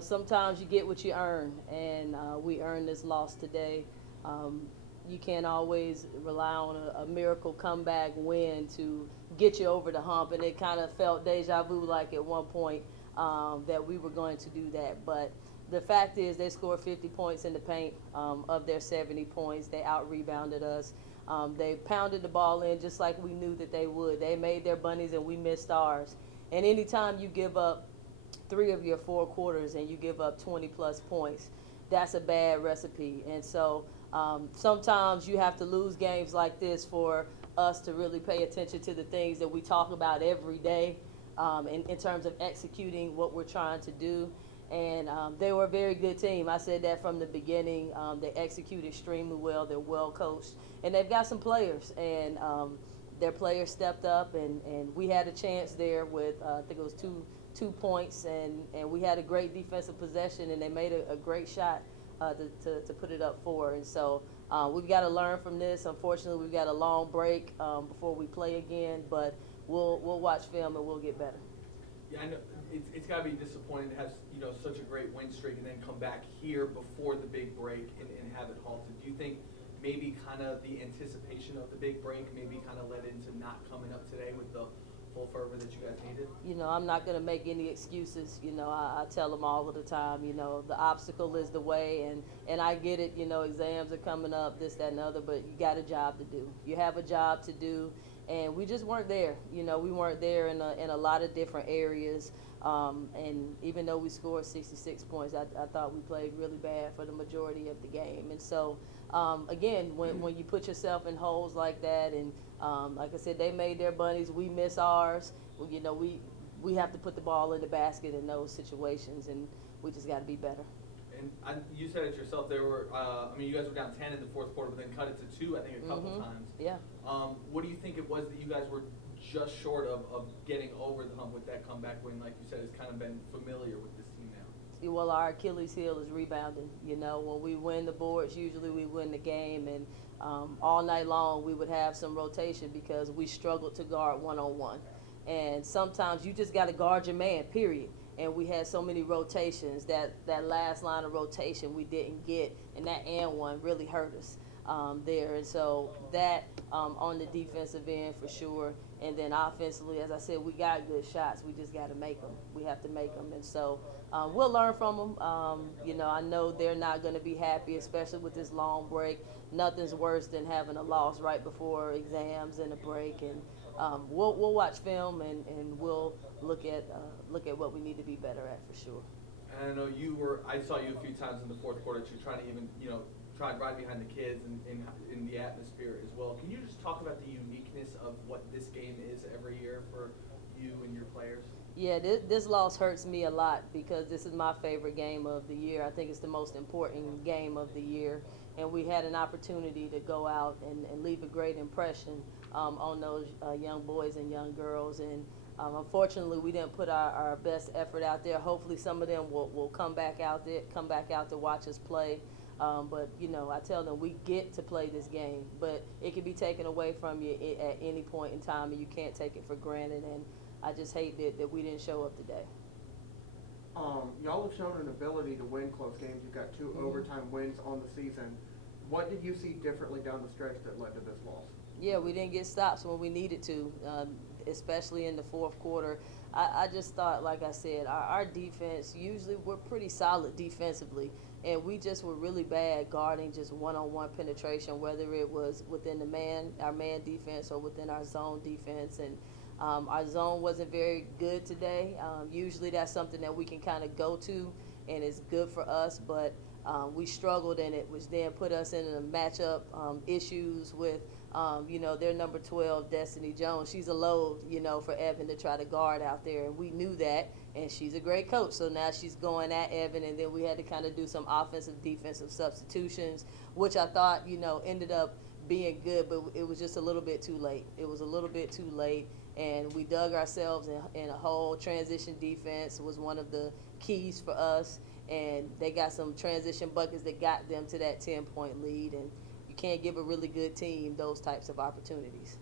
Sometimes you get what you earn, and we earned this loss today. Um, you can't always rely on a miracle comeback win to get you over the hump, and it kind of felt deja vu like at one point that we were going to do that. But the fact is, they scored 50 points in the paint of their 70 points. They out rebounded us. They pounded the ball in just like we knew that they would. They made their bunnies, and we missed ours. And anytime you give up three of your four quarters and you give up 20 plus points, that's a bad recipe. And so sometimes you have to lose games like this for us to really pay attention to the things that we talk about every day in terms of executing what we're trying to do. And they were a very good team. I said that from the beginning. They execute extremely well. They're well coached, and they've got some players. And their players stepped up, and we had a chance there with I think it was two points, and we had a great defensive possession, and they made a great shot to put it up four. And so we've got to learn from this. Unfortunately, we've got a long break before we play again, but we'll watch film and we'll get better. Yeah, I know it's got to be disappointing to have such a great win streak and then come back here before the big break and have it halted. Do you think maybe kind of the anticipation of the big break maybe kind of led into not coming up today with the full fervor that you guys needed? I'm not going to make any excuses. I tell them all of the time, the obstacle is the way, and I get it, exams are coming up, this, that, and the other, but you got a job to do. You have a job to do, and we just weren't there. We weren't there in a lot of different areas. And even though we scored 66 points, I thought we played really bad for the majority of the game. And so, again, when you put yourself in holes like that, and like I said, they made their bunnies, we miss ours. Well, we have to put the ball in the basket in those situations, and we just got to be better. And you said it yourself. There were, you guys were down 10 in the fourth quarter, but then cut it to 2, I think, a couple times. Yeah. What do you think it was that you guys were just short of getting over the hump with that comeback win? Like you said, it's kind of been familiar with this team now. Well, our Achilles heel is rebounding. When we win the boards, usually we win the game, and all night long we would have some rotation because we struggled to guard one-on-one. And sometimes you just got to guard your man, period. And we had so many rotations that last line of rotation we didn't get, and that and one really hurt us there. And so that on the defensive end for sure. And then offensively, as I said, we got good shots. We just got to make them. We have to make them. And so we'll learn from them. I know they're not going to be happy, especially with this long break. Nothing's worse than having a loss right before exams and a break. And we'll watch film and we'll look at what we need to be better at for sure. And I know I saw you a few times in the fourth quarter too, trying to even, try and ride behind the kids and in the atmosphere as well. Can you just talk about the uniqueness of what this game is every year for you and your players? Yeah, this loss hurts me a lot because this is my favorite game of the year. I think it's the most important game of the year. And we had an opportunity to go out and leave a great impression on those young boys and young girls. And unfortunately, we didn't put our best effort out there. Hopefully some of them will come back out to watch us play. But, I tell them we get to play this game, but it can be taken away from you at any point in time, and you can't take it for granted. And I just hate that we didn't show up today. Y'all have shown an ability to win close games. You've got 2 overtime wins on the season. What did you see differently down the stretch that led to this loss? Yeah, we didn't get stops when we needed to, especially in the fourth quarter. I just thought, like I said, our defense, usually we're pretty solid defensively, and we just were really bad guarding just one-on-one penetration, whether it was within our man defense or within our zone defense. And our zone wasn't very good today. Usually that's something that we can kind of go to, and it's good for us, but we struggled in it, which then put us in a matchup issues with their number 12, Destiny Jones. She's a load, for Evan to try to guard out there, and we knew that, and she's a great coach. So now she's going at Evan, and then we had to kind of do some offensive, defensive substitutions, which I thought, ended up being good, but it was just a little bit too late. It was a little bit too late, and we dug ourselves in a hole. Transition defense was one of the keys for us, and they got some transition buckets that got them to that 10-point lead, and you can't give a really good team those types of opportunities.